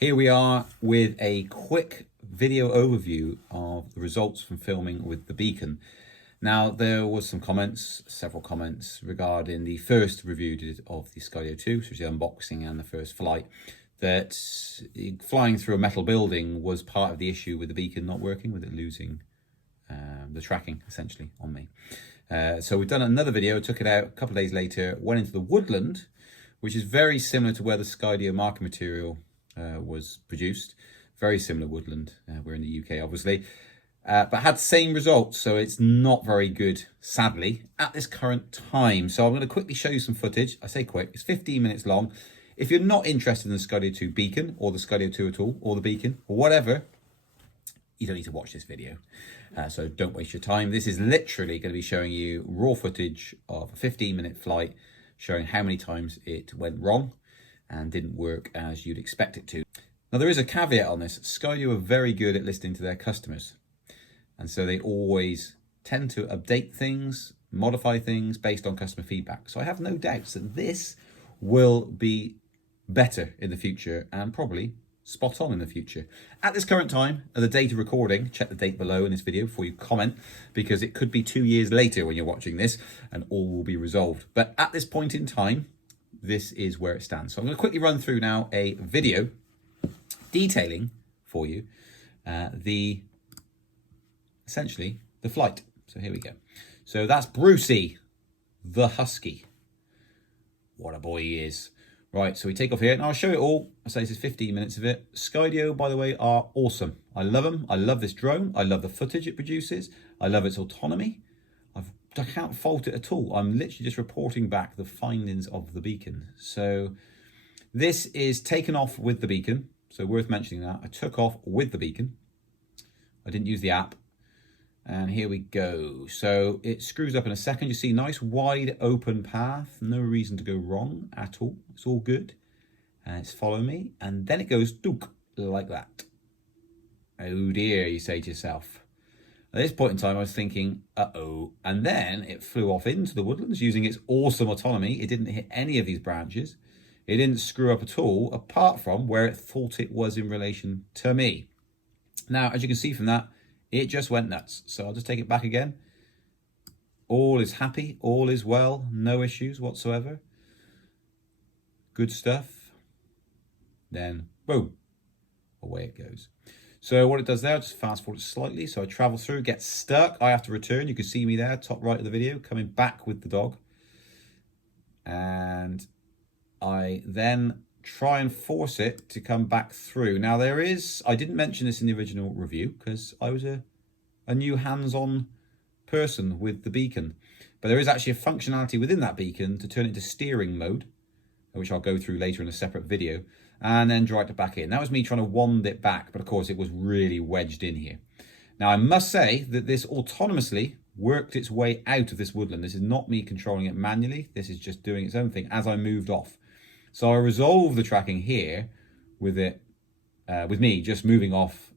Here we are with a quick video overview of the results from filming with the Beacon. Now, there was some comments, several comments regarding the first review of the Skydio 2, which was the unboxing and the first flight, that flying through a metal building was part of the issue with the Beacon not working, with it losing the tracking essentially on me. So we've done another video, took it out a couple of days later, went into the Woodland, which is very similar to where the Skydio marking material was produced. Very similar Woodland. We're in the UK, obviously. But had the same results, so it's not very good, sadly, at this current time. So I'm going to quickly show you some footage. I say quick, it's 15 minutes long. If you're not interested in the Skydio 2 Beacon, or the Skydio 2 at all, or the Beacon, or whatever, you don't need to watch this video. So don't waste your time. This is literally going to be showing you raw footage of a 15-minute flight, showing how many times it went wrong and didn't work as you'd expect it to. Now, there is a caveat on this. Skydio are very good at listening to their customers. And so they always tend to update things, modify things based on customer feedback. So I have no doubts that this will be better in the future and probably spot on in the future. At this current time, at the date of recording, check the date below in this video before you comment, because it could be 2 years later when you're watching this and all will be resolved. But at this point in time, this is where it stands. So I'm going to quickly run through now a video detailing for you essentially the flight. So here we go. So that's Brucey, the Husky. What a boy he is. Right, so we take off here, and I'll show it all. I say this is 15 minutes of it. Skydio, by the way, are awesome. I love them. I love this drone. I love the footage it produces. I love its autonomy. I can't fault it at all. I'm literally just reporting back the findings of the Beacon. So this is taken off with the Beacon. So worth mentioning that. I took off with the Beacon. I didn't use the app. And here we go. So it screws up in a second. You see, nice wide open path. No reason to go wrong at all. It's all good. And it's follow me. And then it goes dook like that. Oh dear, you say to yourself. At this point in time, I was thinking, uh-oh. And then it flew off into the woodlands using its awesome autonomy. It didn't hit any of these branches. It didn't screw up at all, apart from where it thought it was in relation to me. Now, as you can see from that, it just went nuts. So I'll just take it back again. All is happy. All is well. No issues whatsoever. Good stuff. Then, boom, away it goes. So what it does there, I'll just fast forward slightly. So I travel through, get stuck. I have to return. You can see me there, top right of the video, coming back with the dog. And I then try and force it to come back through. Now there is, I didn't mention this in the original review because I was a new hands-on person with the Beacon. But there is actually a functionality within that Beacon to turn it into steering mode, which I'll go through later in a separate video, and then drag it back in. That was me trying to wand it back, but of course it was really wedged in here. Now I must say that this autonomously worked its way out of this woodland. This is not me controlling it manually. This is just doing its own thing as I moved off. So I resolved the tracking here with it, with me just moving off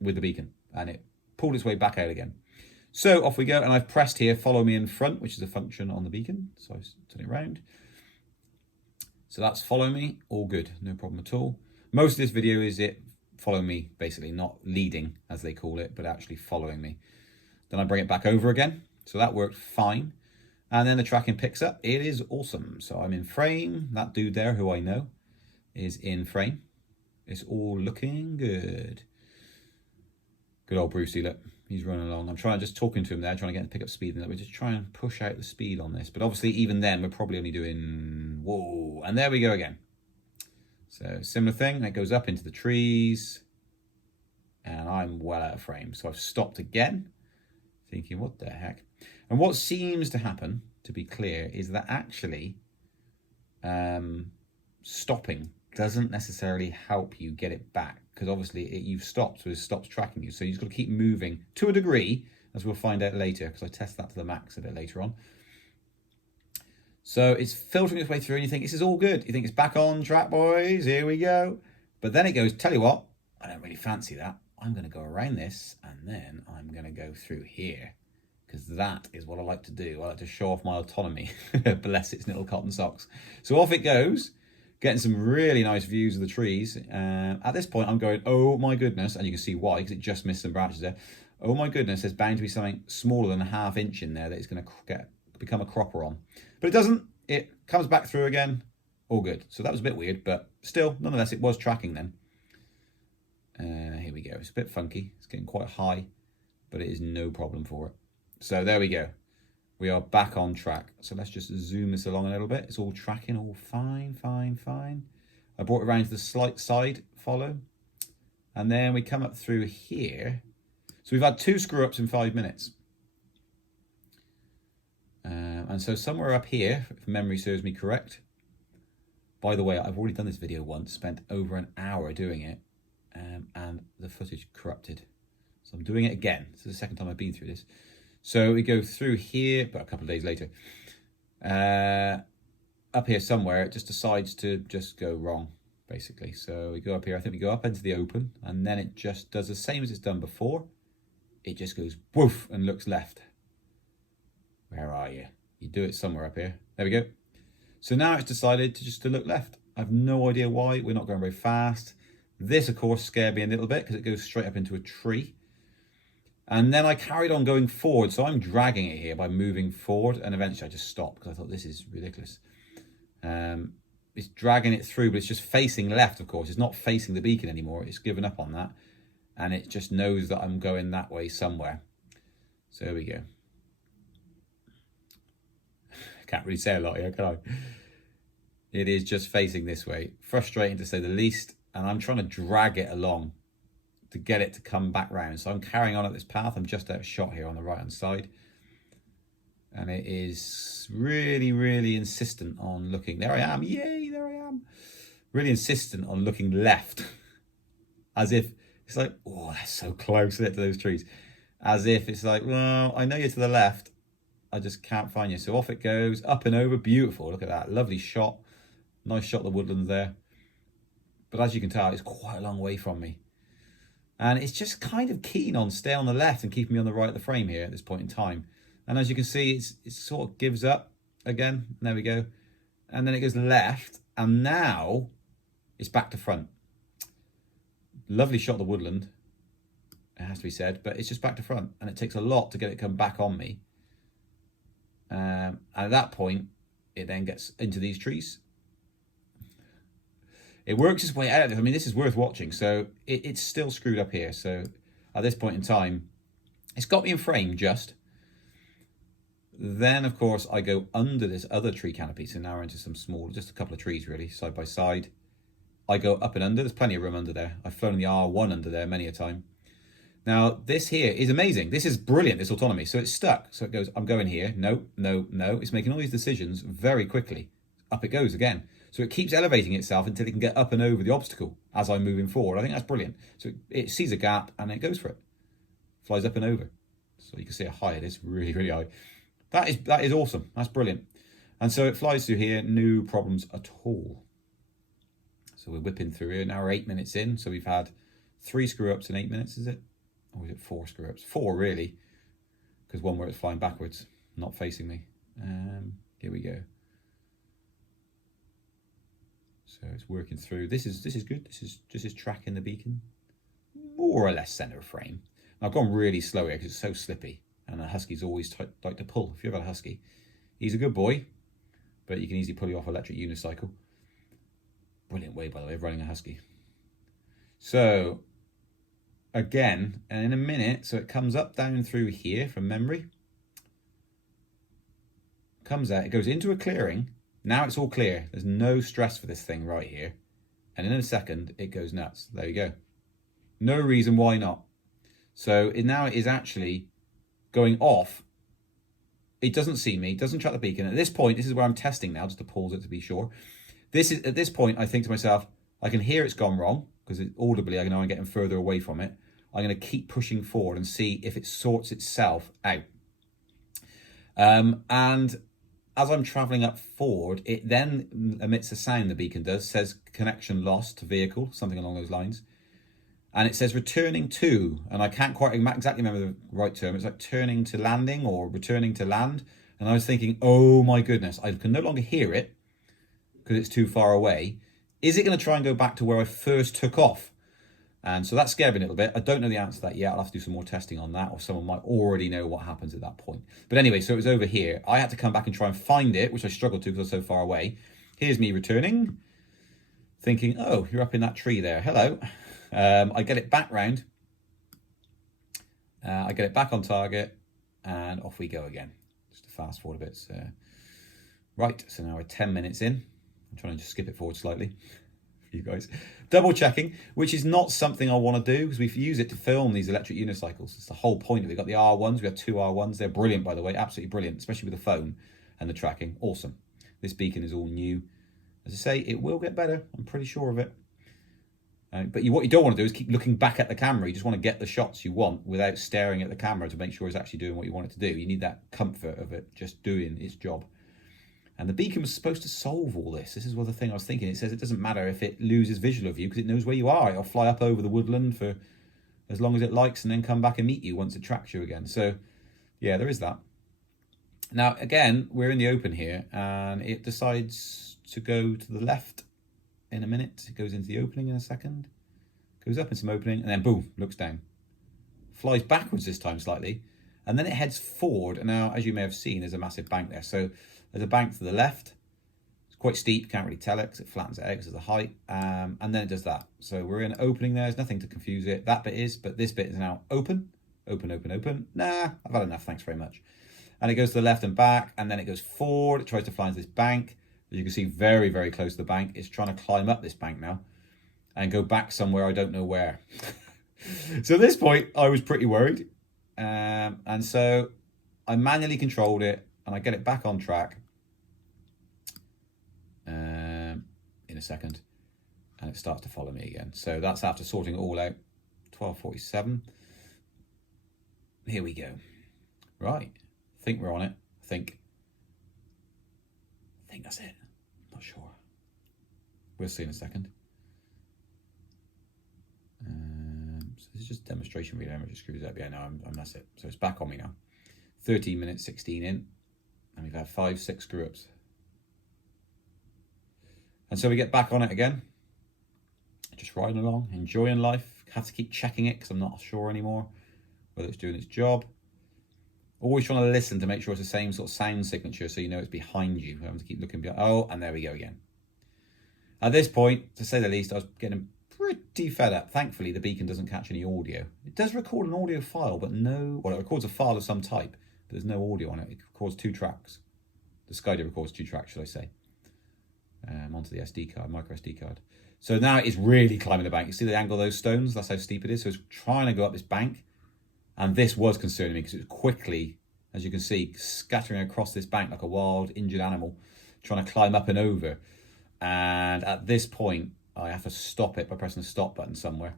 with the Beacon, and it pulled its way back out again. So off we go, and I've pressed here, follow me in front, which is a function on the Beacon. So I turn it around. So that's follow me, all good, no problem at all. Most of this video is it follow me, basically, not leading, as they call it, but actually following me. Then I bring it back over again. So that worked fine. And then the tracking picks up. It is awesome. So I'm in frame. That dude there, who I know, is in frame. It's all looking good. Good old Brucey, look. He's running along. I'm just talking to him there, trying to get him to pick up speed. And we're just trying to push out the speed on this. But obviously, even then, we're probably only doing, whoa. And there we go again. So similar thing. That goes up into the trees. And I'm well out of frame. So I've stopped again, thinking, what the heck? And what seems to happen, to be clear, is that actually stopping doesn't necessarily help you get it back, because obviously you've stopped, so it stops tracking you. So you've got to keep moving to a degree, as we'll find out later, because I test that to the max a bit later on. So it's filtering its way through, and you think this is all good. You think it's back on track, boys. Here we go. But then it goes, tell you what, I don't really fancy that. I'm going to go around this, and then I'm going to go through here, because that is what I like to do. I like to show off my autonomy. Bless its little cotton socks. So off it goes, Getting some really nice views of the trees. At this point, I'm going, oh my goodness, and you can see why, because it just missed some branches there. Oh my goodness, there's bound to be something smaller than a ½ inch in there that is going to become a cropper on. But it doesn't. It comes back through again. All good. So that was a bit weird, but still, nonetheless, it was tracking then. Here we go. It's a bit funky. It's getting quite high, but it is no problem for it. So there we go. We are back on track. So let's just zoom this along a little bit. It's all tracking, all fine, fine, fine. I brought it around to the slight side follow. And then we come up through here. So we've had 2 screw-ups in 5 minutes. And so somewhere up here, if memory serves me correct. By the way, I've already done this video once, spent over an hour doing it, and the footage corrupted. So I'm doing it again. This is the second time I've been through this. So we go through here, but a couple of days later. Up here somewhere, it just decides to just go wrong, basically. So we go up here, I think we go up into the open, and then it just does the same as it's done before. It just goes woof and looks left. Where are you? You do it somewhere up here. There we go. So now it's decided to look left. I have no idea why. We're not going very fast. This, of course, scared me a little bit because it goes straight up into a tree. And then I carried on going forward. So I'm dragging it here by moving forward. And eventually I just stopped because I thought this is ridiculous. It's dragging it through, but it's just facing left, of course. It's not facing the beacon anymore. It's given up on that. And it just knows that I'm going that way somewhere. So there we go. Can't really say a lot here, can I? It is just facing this way. Frustrating to say the least. And I'm trying to drag it along to get it to come back round. So I'm carrying on at this path. I'm just out of shot here on the right hand side. And it is really, really insistent on looking. There I am. Yay, there I am. Really insistent on looking left. As if it's like, oh, that's so close to those trees. As if it's like, well, I know you're to the left. I just can't find you. So off it goes, up and over. Beautiful. Look at that. Lovely shot. Nice shot of the woodlands there. But as you can tell, it's quite a long way from me. And it's just kind of keen on staying on the left and keeping me on the right of the frame here at this point in time. And as you can see, it sort of gives up again. There we go. And then it goes left. And now it's back to front. Lovely shot of the woodland. It has to be said. But it's just back to front. And it takes a lot to get it come back on me. And at that point, it then gets into these trees. It works its way out. I mean, this is worth watching. So it's still screwed up here. So at this point in time, it's got me in frame just. Then, of course, I go under this other tree canopy. So now we're into some small, just a couple of trees really, side by side. I go up and under. There's plenty of room under there. I've flown the R1 under there many a time. Now, this here is amazing. This is brilliant, this autonomy. So it's stuck. So it goes, I'm going here. No, no, no. It's making all these decisions very quickly. Up it goes again. So it keeps elevating itself until it can get up and over the obstacle as I'm moving forward. I think that's brilliant. So it sees a gap and it goes for it. Flies up and over. So you can see how high it is. Really, really high. That is awesome. That's brilliant. And so it flies through here. No problems at all. So we're whipping through here. Now we're 8 minutes in. So we've had 3 screw-ups in 8 minutes, is it? Or is it 4 screw-ups? 4, really. Because one where it's flying backwards, not facing me. Here we go. So it's working through. This is good. This is tracking the beacon. More or less center of frame. Now, I've gone really slow here because it's so slippy. And a husky's always like to pull. If you've got a husky, he's a good boy. But you can easily pull you off electric unicycle. Brilliant way, by the way, of running a husky. So, again, and in a minute, so it comes up, down through here from memory. Comes out, it goes into a clearing. Now it's all clear. There's no stress for this thing right here. And in a second, it goes nuts. There you go. No reason why not. So now it is actually going off. It doesn't see me, doesn't track the beacon. At this point, this is where I'm testing now, just to pause it to be sure. At this point, I think to myself, I can hear it's gone wrong, because audibly I know I'm getting further away from it. I'm going to keep pushing forward and see if it sorts itself out. And as I'm traveling up forward, it then emits a sound, the beacon does, says connection lost to vehicle, something along those lines. And it says returning to, and I can't quite exactly remember the right term. It's like turning to landing or returning to land. And I was thinking, oh my goodness, I can no longer hear it because it's too far away. Is it going to try and go back to where I first took off? And so that scared me a little bit. I don't know the answer to that yet. I'll have to do some more testing on that, or someone might already know what happens at that point. But anyway, so it was over here. I had to come back and try and find it, which I struggled to because I was so far away. Here's me returning, thinking, oh, you're up in that tree there. Hello. I get it back round. I get it back on target, and off we go again. Just to fast forward a bit. So, right, so now we're 10 minutes in. I'm trying to just skip it forward slightly for you guys. Double checking, which is not something I want to do because we use it to film these electric unicycles. It's the whole point of it. We've got the R1s. We have 2 R1s. They're brilliant, by the way. Absolutely brilliant, especially with the phone and the tracking. Awesome. This beacon is all new. As I say, it will get better. I'm pretty sure of it. But what you don't want to do is keep looking back at the camera. You just want to get the shots you want without staring at the camera to make sure it's actually doing what you want it to do. You need that comfort of it just doing its job. And the beacon was supposed to solve all this. This is what the thing I was thinking. It says it doesn't matter if it loses visual of you because it knows where you are. It'll fly up over the woodland for as long as it likes and then come back and meet you once it tracks you again. So, yeah, there is that. Now, again, we're in the open here and it decides to go to the left in a minute. It goes into the opening in a second, goes up in some opening, and then boom, looks down. Flies backwards this time slightly, and then it heads forward. And now, as you may have seen, there's a massive bank there. So there's a bank to the left. It's quite steep, can't really tell it because it flattens it out because of the height. And then it does that. So we're in an opening there. There's nothing to confuse it. That bit is, but this bit is now open. Open, open, open. Nah, I've had enough, thanks very much. And it goes to the left and back, and then it goes forward. It tries to fly into this bank. As you can see, very, very close to the bank. It's trying to climb up this bank now and go back somewhere I don't know where. So at this point, I was pretty worried. And so I manually controlled it, and I get it back on track in a second, and it starts to follow me again. So that's after sorting it all out. 12:47. Here we go. Right. I think we're on it. I think that's it. Not sure. We'll see in a second. So this is just a demonstration video. It just screws up. Yeah, no, that's it. So it's back on me now. 13 minutes, 16 in. And we've had 5, 6 screw-ups. And so we get back on it again. Just riding along, enjoying life. Have to keep checking it because I'm not sure anymore whether it's doing its job. Always trying to listen to make sure it's the same sort of sound signature so you know it's behind you. Having to keep looking behind. Oh, and there we go again. At this point, to say the least, I was getting pretty fed up. Thankfully, the beacon doesn't catch any audio. It does record an audio file, but no... Well, it records a file of some type, but there's no audio on it. It records 2 tracks. The Skydio records 2 tracks, should I say. Onto the SD card, micro SD card. So now it's really climbing the bank. You see the angle of those stones? That's how steep it is. So it's trying to go up this bank. And this was concerning me because it was quickly, as you can see, scattering across this bank like a wild injured animal, trying to climb up and over. And at this point, I have to stop it by pressing the stop button somewhere.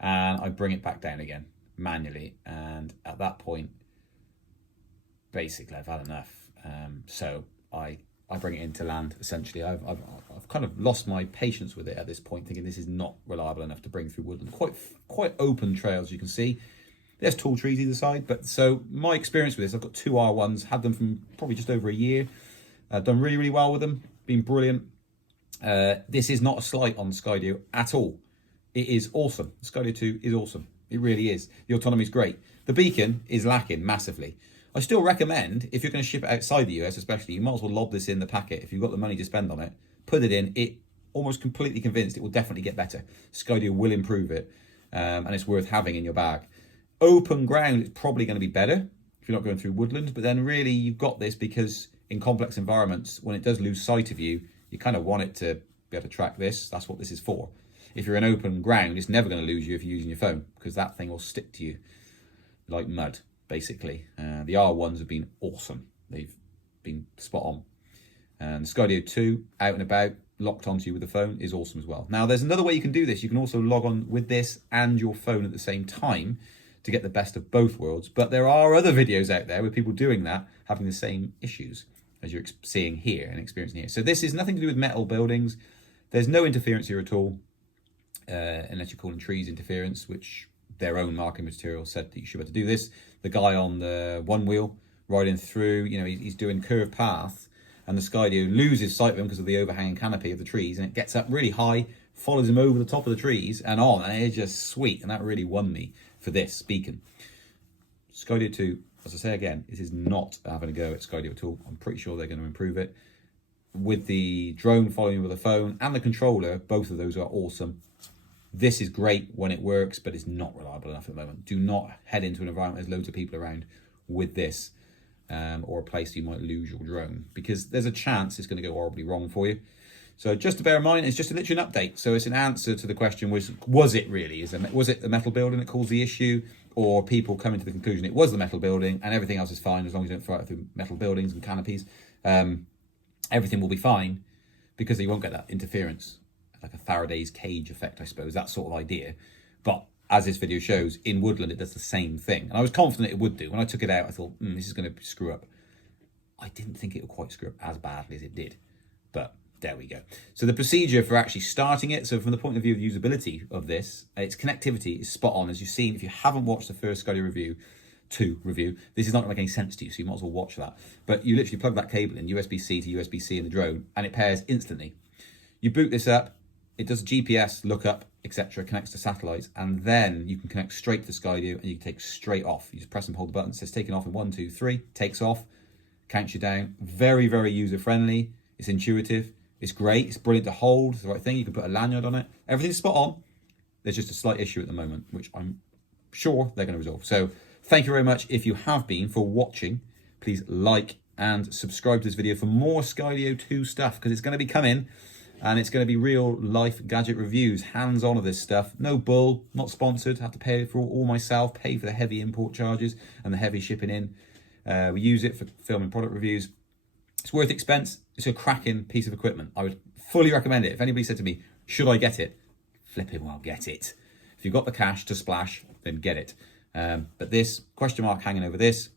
And I bring it back down again, manually. And at that point, basically, I've had enough. So I bring it into land, essentially. I've kind of lost my patience with it at this point, thinking this is not reliable enough to bring through woodland. Quite open trails, you can see. There's tall trees either side, but so my experience with this, I've got 2 R1s, had them from probably just over a year. Done really, really well with them, been brilliant. This is not a slight on Skydio at all. It is awesome. The Skydio 2 is awesome. It really is. The autonomy is great. The beacon is lacking massively. I still recommend, if you're going to ship it outside the US especially, you might as well lob this in the packet. If you've got the money to spend on it, put it in. It almost completely convinced it will definitely get better. Skydio will improve it, and it's worth having in your bag. Open ground is probably going to be better if you're not going through woodland, but then really you've got this because in complex environments, when it does lose sight of you, you kind of want it to be able to track this. That's what this is for. If you're in open ground, it's never going to lose you if you're using your phone because that thing will stick to you like mud, basically. The R1s have been awesome. They've been spot on. And the Skydio 2, out and about, locked onto you with the phone, is awesome as well. Now, there's another way you can do this. You can also log on with this and your phone at the same time to get the best of both worlds. But there are other videos out there with people doing that, having the same issues as you're seeing here and experiencing here. So this is nothing to do with metal buildings. There's no interference here at all, unless you're calling trees interference, which their own marking material said that you should be able to do this. The guy on the one wheel riding through, you know, he's doing curved paths, and the Skydio loses sight of him because of the overhanging canopy of the trees, and it gets up really high, follows him over the top of the trees and on, and it's just sweet. And that really won me for this beacon. Skydio 2, as I say again, this is not having a go at Skydio at all. I'm pretty sure they're going to improve it. With the drone following with the phone and the controller, both of those are awesome. This is great when it works, but it's not reliable enough at the moment. Do not head into an environment where there's loads of people around with this, or a place you might lose your drone, because there's a chance it's going to go horribly wrong for you. So just to bear in mind, it's just literally an update. So it's an answer to the question, was it really? Was it the metal building that caused the issue? Or people coming to the conclusion it was the metal building and everything else is fine as long as you don't throw it through metal buildings and canopies. Everything will be fine because you won't get that interference, like a Faraday's cage effect, I suppose, that sort of idea. But as this video shows, in Woodland, it does the same thing. And I was confident it would do. When I took it out, I thought, this is going to screw up. I didn't think it would quite screw up as badly as it did. But there we go. So the procedure for actually starting it, so from the point of view of usability of this, its connectivity is spot on. As you've seen, if you haven't watched the first Skydio review, this is not going to make any sense to you, so you might as well watch that. But you literally plug that cable in, USB-C to USB-C in the drone, and it pairs instantly. You boot this up, it does GPS, lookup, etc., connects to satellites, and then you can connect straight to Skydio, and you can take straight off. You just press and hold the button, it says taking off in 1, 2, 3, takes off, counts you down. Very, very user-friendly. It's intuitive. It's great. It's brilliant to hold. It's the right thing. You can put a lanyard on it. Everything's spot on. There's just a slight issue at the moment, which I'm sure they're going to resolve. So thank you very much if you have been for watching. Please like and subscribe to this video for more Skydio 2 stuff, because it's going to be coming, and it's going to be real life gadget reviews, hands-on of this stuff. No bull, not sponsored. Have to pay for all myself, pay for the heavy import charges and the heavy shipping in. We use it for filming product reviews. It's worth expense. It's a cracking piece of equipment. I would fully recommend it. If anybody said to me, should I get it? Flipping well, get it. If you've got the cash to splash, then get it. But this, question mark hanging over this,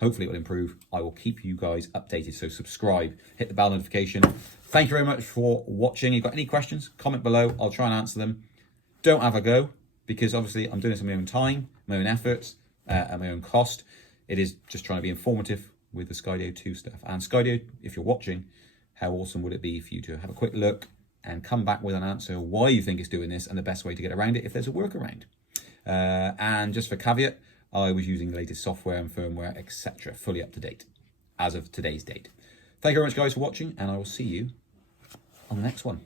hopefully it will improve. I will keep you guys updated. So subscribe, hit the bell notification. Thank you very much for watching. If you've got any questions, comment below. I'll try and answer them. Don't have a go, because obviously I'm doing this on my own time, my own efforts, at my own cost. It is just trying to be informative with the Skydio 2 stuff. And Skydio, if you're watching, how awesome would it be for you to have a quick look and come back with an answer why you think it's doing this and the best way to get around it if there's a workaround. And just for caveat, I was using the latest software and firmware, etc., fully up to date as of today's date. Thank you very much, guys, for watching, and I will see you on the next one.